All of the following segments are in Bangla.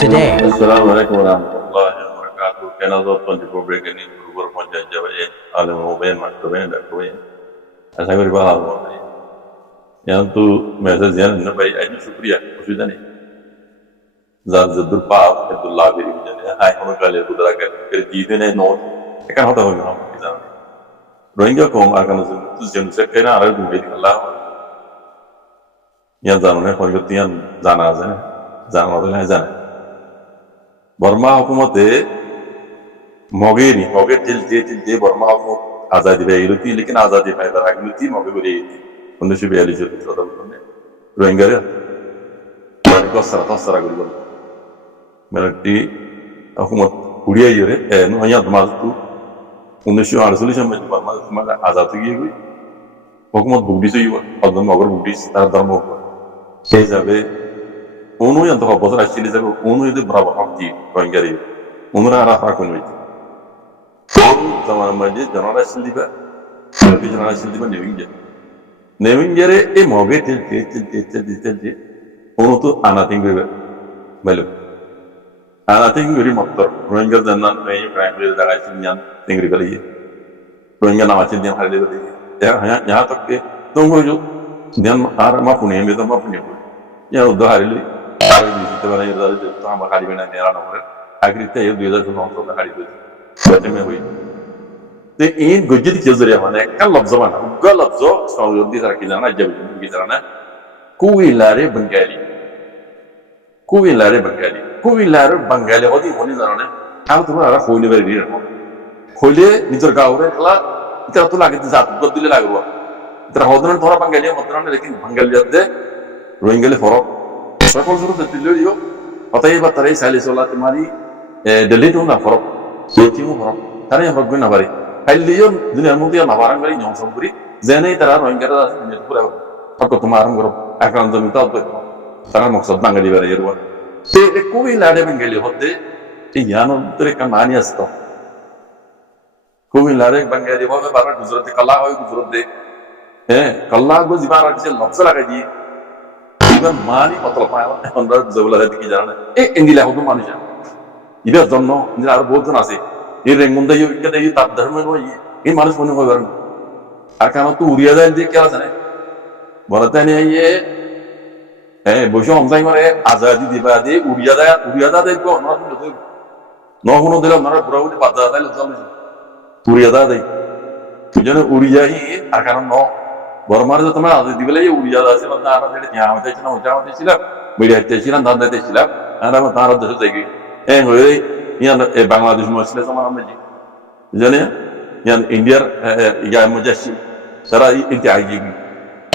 today. Assalamualaikum warahmatullahi wabarakatuh. Kenapa tuan Republik ini berubah menjadi jawabnya alim mobil maktabnya dan kue. Asal beri bahal. Yang tu mesej yang nabai aja syukriya sudah ni. Zat zadur paaf Abdullah beri jadi hai हम कल कुदरा कर जीते ने नोट kan होता होगा हम किसान रोहिंग्या को akan tu jenis sekena ada dua ini Allah yang zanone pengetian zana zana zana orang zana Burma हुकूमत मोगेरी मोगे टिल बर्मा हुकूमत आज़ादी बेगली थी लेकिन आज़ादी पैदा आगली थी मोगे बेगली थी 1942 में रोहिंग्या बारी को सरा गुल मिलिट्री हुकूमत उड़िया ये रे नो हया दमाग तू 1948 में बर्मा हुकूमत आज़ाद की हुई हुकूमत बुगड़ी से हुआ और दम अगर बुगड़ी तार धर्म हुआ সেই যাবে Unu yang tahu bahasa Asli itu, Unu itu berapa hak di Rohingya? Unu ada apa pun itu. Zaman macam Jangan Asli juga, tapi Jangan Asli juga Nevingja ini moge til. Unu tu anak tinggal belu. Anak tinggal di motor. Rohingya jangan Rohingya kerana Jangan Asli yang tinggal beli. Rohingya nama Asli yang hari beli. Ya, यहाँ तक के तुमको जो ध्यान आ रहा मापुने में तो मापुने को या उदाहरण ले तो मैंने इधर तो हम खाली में नहीं आ रहा हूँ आखिर ते ये 2009 में खाली हुई बच्चे में हुई तो इन गुजर की जरूरत है माने कल लफ्ज़ माना उनका लफ्ज़ साउदी तरह की जाना जब की जाना कुविलारे बंगाली होती होनी जाना हम तुम्हारा खोले बैठी रहो खोले निचर गाँव रे कला इतना तो लागे जात बदले लागे हुआ इतना होदन थोड़ा बंगाली मतलब लेकिन बंगाली जाते रोहिंग्या फरक Kalau suruh tertidur yo, katanya baterai saya solat temari, delete tu nak forok, seti mu forok, karena yang bagus nak bari. Halion dunia mulia nak barang bari nyong samburi, zene itu orang Rohingya dah ini pura. Aku tu marah guru, akan tu minta tu, karena maksud bangga di bari ruang. Ekui lade bangga hote, iyan tu rekan mani asto. Ekui lade bangga di hote barang gujarat kalla hoy gujarat kalla go zibar aja lafzal lagi. Iban mani atau apa? Anda jauh lagi di jalan. Ini lah hukum manusia. Iba jangan, ini ada bodoh nasi. Ini renggunda yo, kita ini tak dharma lo. Ini manusia punya orang. Akan tu uriya dah ini kaya sana. Berarti ni ye, bosho hamzai mana azadi dibade uriya dah itu orang itu. Nohunu dalam orang berau di pada dah itu zaman. Uriya dah itu. Jadi uriya ini akan no. Barmar itu teman ada di wilayah Uriya dah sih, mana ada di yang macam mana macam mana sila, media itu sila, dan itu sila, ada mana ada tu lagi. Hari ini Bangladesh Muslim sama nama ni, jadi yang India yang macam cara ini aja ni,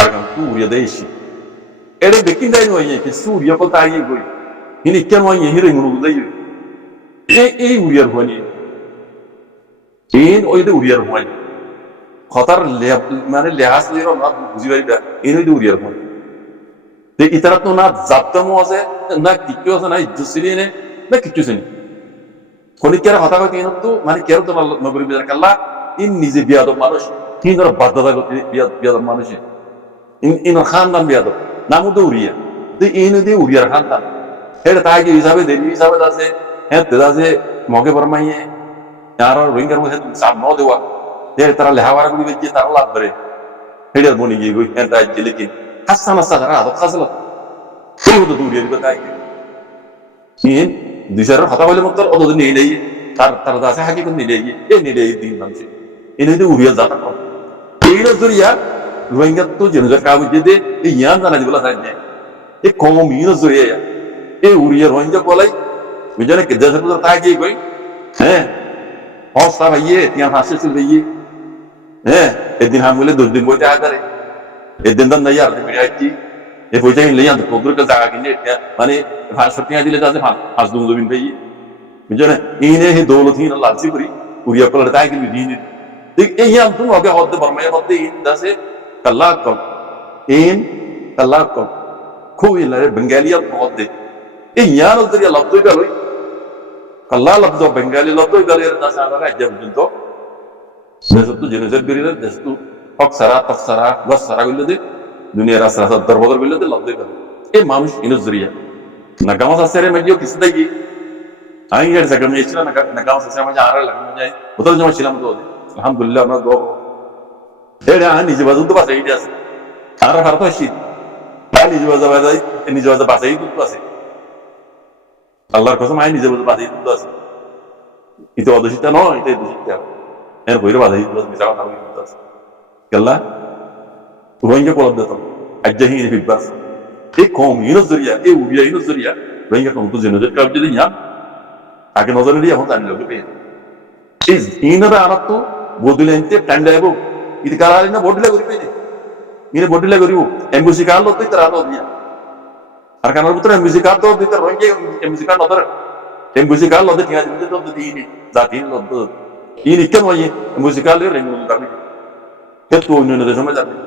akan Uriya dah isi. Ada bikin dah ni, कि Uriya kau tahu ni, ini kan orang yang hilang orang dah. Uriya ni, ini orang itu Uriya ni. खतर मैंने लिहाज ले रहा हूँ ना बुझी वाली बात इन्हें दूर यार कौन तो इतना तो ना ज़ब्ता मुआज़े ना किच्चू से ना इज्जुसिली ने ना किच्चू से नहीं कोनी क्या रहा था कि इन्हों तो मैंने क्या तो नगरी बिजार कल्ला इन निजे बियादो मानुष इन और बाददा को बियादो मानुष इन खानदान बियादो नामु तो उरिया तो इन्हें दे उरिया खानदान हेड ताकि हिसाबे देनी हिसाबे दासे हैं तेदासे मौके पर मैं ये यार रोइंगर में है तुम साम नौ देवा Dia terlalu hawar aku dibenci terlalu beri. Dia boni gigu entah jelikin. Hasan asal ada khaslah. Itu tu dia dibetai. Ini di sana kata boleh motor atau tu nilai terdasar hakikat nilai di mana sih. Ini tu uriya zat apa? Ini Zuriya Rohingya tu jenis kamu jadi yang mana di belah sana. Ini kaum ini Zuriya. Ini uriya Rohingya boleh. Macam kerja sebab tertagi koi. Hasta bayi, tiang hasil bayi. Edin hamile 2 दिन बोलते आकर edin dan नया आदमी आती ये बोलते हैं ले यहाँ तो कोडर का जागा किन्हें क्या माने फांसटियाँ दिले जाते फांस दूँगा बिन पे ये मुझे ना इन्हें ही दो लोग ही ना लालची परी पूरी अकल लड़ता है कि विधि नहीं देख ये यहाँ तुम आगे होते बर्माया होते इन दसे कल्ला कब कोई लड़े बंगालिया होते ये यहाँ लोग तेरी लफ्ज़ों का लोई कल्ला लफ्ज़ों बंगाली लफ्ज़ों का ले रहा था ना जब जिनको Destu jenis berilah, destu toksara, gas sara gula deh, dunia rasa rasa terbakar gula deh, lalu deh. Manusia ini Zuriya. Nagamos a hacer medio que se de allí. Ahí era que me hicieron nagamos a hacer más ahora la como ya. Otro yo me chilam todo. Alhamdulillah no do. Era ni lleva todo para seguir así. Ahora harto así. Ni lleva zabada ni lleva para seguir todo así. আল্লাহর কসম আই নিজে বলতে বাধা দিতে আছে এটা অদোষিতা নয় এটা দোষিতা এর বইরে বাধা দিতে আছে মিশা কথা বলতে আছে কেল্লা রোহিঙ্গা কলব দিত আজ্জাহি ফিবাস এই কম ইনজরিয়া এই উবিয়া ইনজরিয়া রোহিঙ্গা কম তো জেনে কাজ যদি না আগে নজরে দিয়ে এখন জানি লোকে পেয়ে এই ইনরা আরত বদলেন্তে টান্ডাইবো ಇದು ಕಾಲಿನ ಬೋಡ್ಲೆ ಗುರಿಬೇಡಿ ನೀನು ಬೋಡ್ಲೆ ಗುರಿವು ಎಂಬುಸಿ ಕಾಲು ಹೋಗ್ತೈತರ ಅದು ಅದ್ಯಾ Arkan putra embusi kartu di terongke embusi kartu ter embusi kartu ada tinggal di situ di ini zati itu ini kan wajib embusi kartu rengu kami itu ini ada sama jadi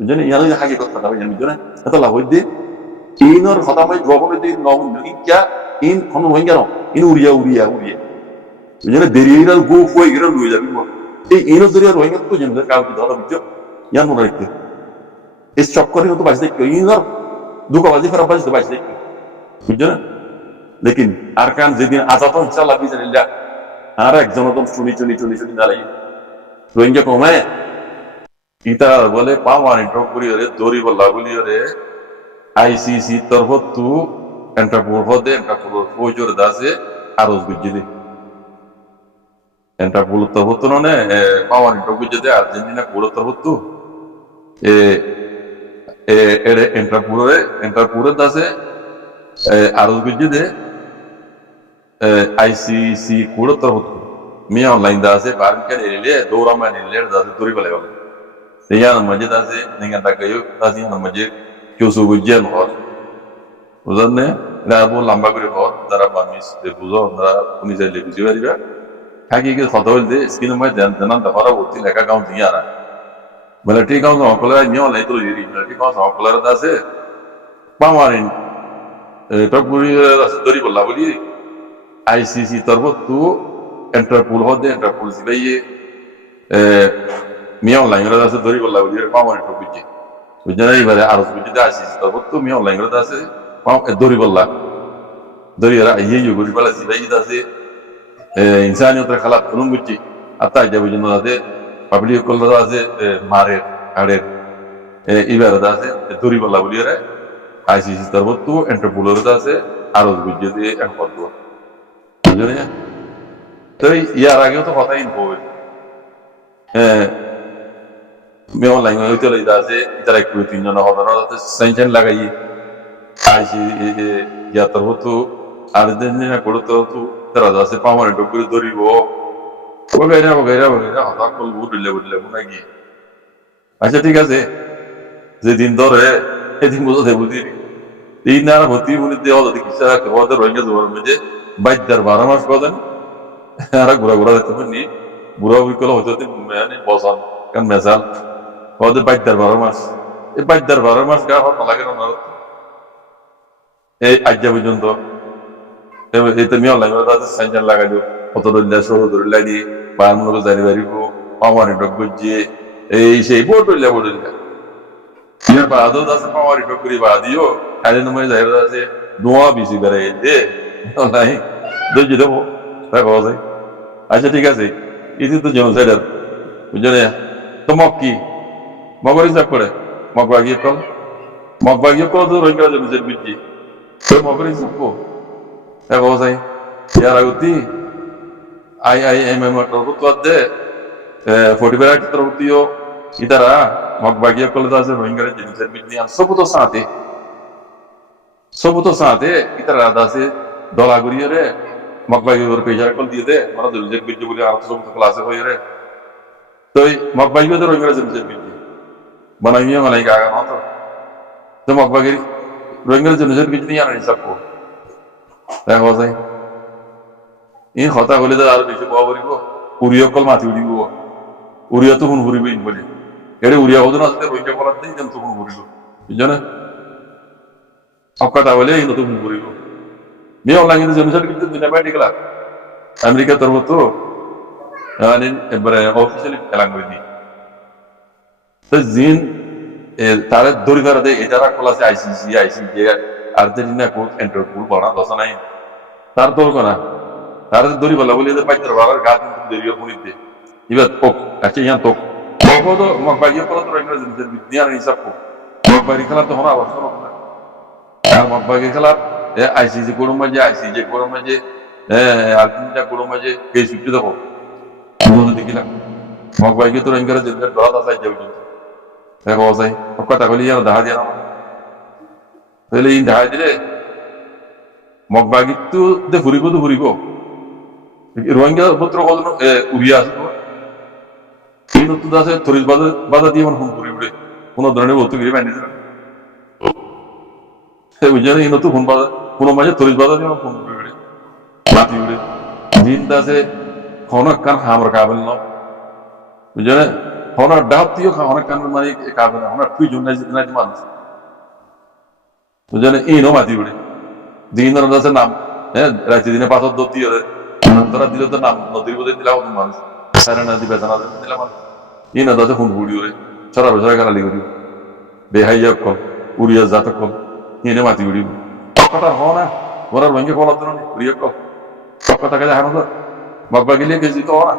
jadi yang ini hagi kota tapi yang itu itu lah wajib ini orang kota mai dua puluh di nong ini kya ini kamu wajib no ini uria jadi dari ini gue kue kira dua jadi mau ini dari orang wajib tuh jangan kau tidak ada bijo yang mana itu is cokor itu pasti ini দুটো বাজি ফেরা বাজি তো বাজি দেখি বুঝছো না লেকিন আরকান যেদিন আজাদ ইনশাআল্লাহ বিজনিল্লাহ আর একজন তো চুনি দালাই রোহিঙ্গা কমে ইতা বলে পাওয়ানি টক করি রে দড়ি বল্লা বলি রে আইসিসি তরফ তু এন্টারপোল হদে এন্টারপোল ফৌজর দাসে আরজ বুঝিলি এন্টারপোল তরফ তো নে পাওয়ানি টক বুঝিতে আর্জেন্টিনা কোড় তরফ তু এ Entrapure dase aruz gujde ICC kudo tarhut mi online dase barn ke ile dora man ile dase duri bale bale ya namje dase ninga takayo dase namje kyosu gujje hor uzanne rabo lamba gure hor dara bamis de buzo dara unise le buzi bariba hagi ke khadol de skin mai danan da hora uti leka gaun diyara Military council ocular nyo lai to yiri military council ocular da se pamarin topuri da se dori bolla boli ICC tarbo tu Interpol hode Interpol sibaye mi online da se dori bolla boli pamarin to bujje bujjana ibare arus bujje da ICC tarbo tu mi online da se dori bolla dori ra yeyo gori bolla sibaye da se insani otra khalat kunum bujje atta jabu jino da se Public color আছে মারের আড়ের ইবার আছে দড়ি বলা বলি রে আইসিসি তরফ তো এন্টারপোলের আছে আরো বুঝিয়ে দিয়ে এক পদ বুঝলে না তো ইয়ার আগেও তো কথাই বল মে অনলাইন হইতে লইদা আছে ইতারা একটু তিনজন হদার সেনশন লাগাই আইসি ইয়া তরফ তো আর্জেন্টিনা কোড় তরফ তো তারা আছে পার্মানেন্ট করে দড়িব Wagaira, hata kol budle bunagi. Acha ঠিক আছে যেদিন ধরে এদিন বুঝতে বুঝি এই না হতি বলে দেওয়া যদি কিছু ওদের রোহিঙ্গা জোয়ার মধ্যে বাইদার 12 মাস করেন আর ঘুরা দেখতে পারি বুড়া বিকল হতে মানে বসান কারণ মেজাল ওদের বাইদার 12 মাস এই বাইদার 12 মাস গা হতে লাগে না এই আজ্জা পর্যন্ত এটা মিয়া লাগে ওটা সেনশন লাগাই দিও কত দল্লা সহদুল্লাহ দি পানগুলো জানি বাড়িবো পাওয়ারি ডক গজ্জে এই সেই বোটল্লা ইয়ার বাদও আছে পাওয়ারি ডক করি বাদিও আরে নমে যাইরা আছে দোয়া বিসি করে দে নাই দজি দেবো রাখো আছে আচ্ছা ঠিক আছে ইতি তো জনসাইডার বুঝলে তো মক্কি মগরি যাব করে মগবাগিয়ে কল তো রইরা জমিজের বিজি তো মগরি যাব রাখো আছে ইয়ার আগতি IIMM terbutuadde Fortiberat terbutio idara magbagia kolodase rohingya jenisir bidnian sobuto saate idara dase dolaguriere magbagia urpejar kol diye de mara jenisir bidju boli arto sobuto klase hoyere toi magbagia de rohingya jenisir bidju banaiya malai gaga nato to magbagia rohingya jenisir bidnian hisabko দেখো যাই এই কথা বলে তো আর বেশি পাওয়া করিব উড়িয়া কল মাতি উড়িব উড়িয়া তো ফোন ঘুরিব ইন বলে এড়ে উড়িয়া হতো না আসলে রোহিঙ্গা করার দিই যেন তো ফোন ঘুরিব বুঝছো না সব কথা বলে এই তো ফোন ঘুরিব মেয়ে অনলাইন কিন্তু জনসার কিন্তু দুনিয়া বাইরে গেলা আমেরিকা তোর মতো এবারে অফিসিয়ালি এলান করে দিই তো জিন তারা দড়ি ধরা দেয় এটারা খোলা আছে আইসিসি আর্জেন্টিনা কোচ এন্ট্রোট ফুল বড় দশা নাই তার তোর কোনা তার দড়ি বলা বলি যে বাইতের বাবার গা কিন্তু দেরিও পুনিতে এবার ওক আছে ইয়ান তো বগদ মগবাগিয়ে পড়া তো ইংরেজি বিজ্ঞান হিসাব কো মগবাগি খেলা তো হনা অবস্থা না আর মগবাগি খেলা আইসিসি কোন মাঝে আইসিজে কোন মাঝে আর্জেন্টিনা কোন মাঝে কে সুটি দেখো বুঝতে দেখিলাম মগবাগি তো ইংরেজি ডরা দাসাই যাবে দেখো যাই কথা কলি আর দেখা দিয়া না তাহলে এই দেখা দিলে মগবাগিতো দে ফুরিব রোহিঙ্গা পত্র কল উড়িয়া আছে এই নতুন আছে তরিস বাধা দিয়ে ফোন করি উড়ে কোন ধরনের বস্তু গিয়ে বানিয়ে দিলাম বুঝলেন এই নতুন ফোন বাধা কোনো মাঝে তরিস বাধা দিয়ে ফোন করি উড়ে মাতি উড়ে দিন দাসে অনেক কান হামর কাবেল ন বুঝলেন অনেক ডাব দিয়েও অনেক কান মানে কাবেল অনেক তুই জন্য মানুষ বুঝলেন এই নো মাতি উড়ে দিন দাসের নাম রাতে দিনে পাথর দত্তি তোরা দিলে তো নাম নদীর বোধে দিলাম মানুষ সারা নদী বেচা দিলাম ই না দাসে ফোন করি ওরে ছড়া বছর গালালি করি বেহাই যাক কল উড়িয়া যাতক কল এনে মাতি উড়ি কথা হ না ওরা ভেঙে কল উড়িয়া কল সব কথা কাজে হানো তো বাবা গেলে গেছি তো না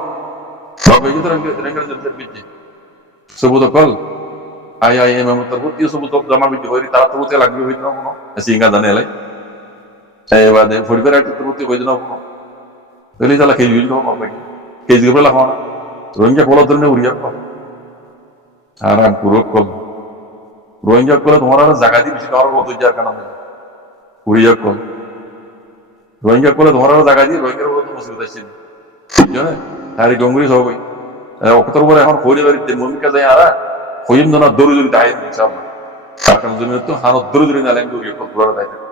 বাবা গিয়ে তো রেঙ্গের জন্য বিজি সবুত কল আই এম এম তোর বুদ্ধি সবুত জমা বিজি হই তারা তো বুঝতে লাগবে হইতো না কোনো সিঙ্গা জানে এলাই এবার ফরিবার একটা তো বুদ্ধি হইতো না কোনো তাহলে তাহলে কেজি গেছিল বাবা কেজি গেলে লাভ না রোহিঙ্গা কল ধরনের উড়িয়া কল আরাম পুরো কল রোহিঙ্গা কলে তোমার জায়গা দিয়ে বেশি খাওয়ার কত যার কেন উড়িয়া কল রোহিঙ্গা কলে তোমার জায়গা দিয়ে রোহিঙ্গার কত মুসিবত আসছে জানে তারি গঙ্গুরি সব অকতর পরে এখন হইলে বাড়িতে মমিকা যায় আর হইম না দৌড়ি দৌড়ি তাই ইনশাআল্লাহ তার কারণ জমি তো হানত দৌড়ি দৌড়ি না লাগে উড়িয়া কল পুরো দায়িত্ব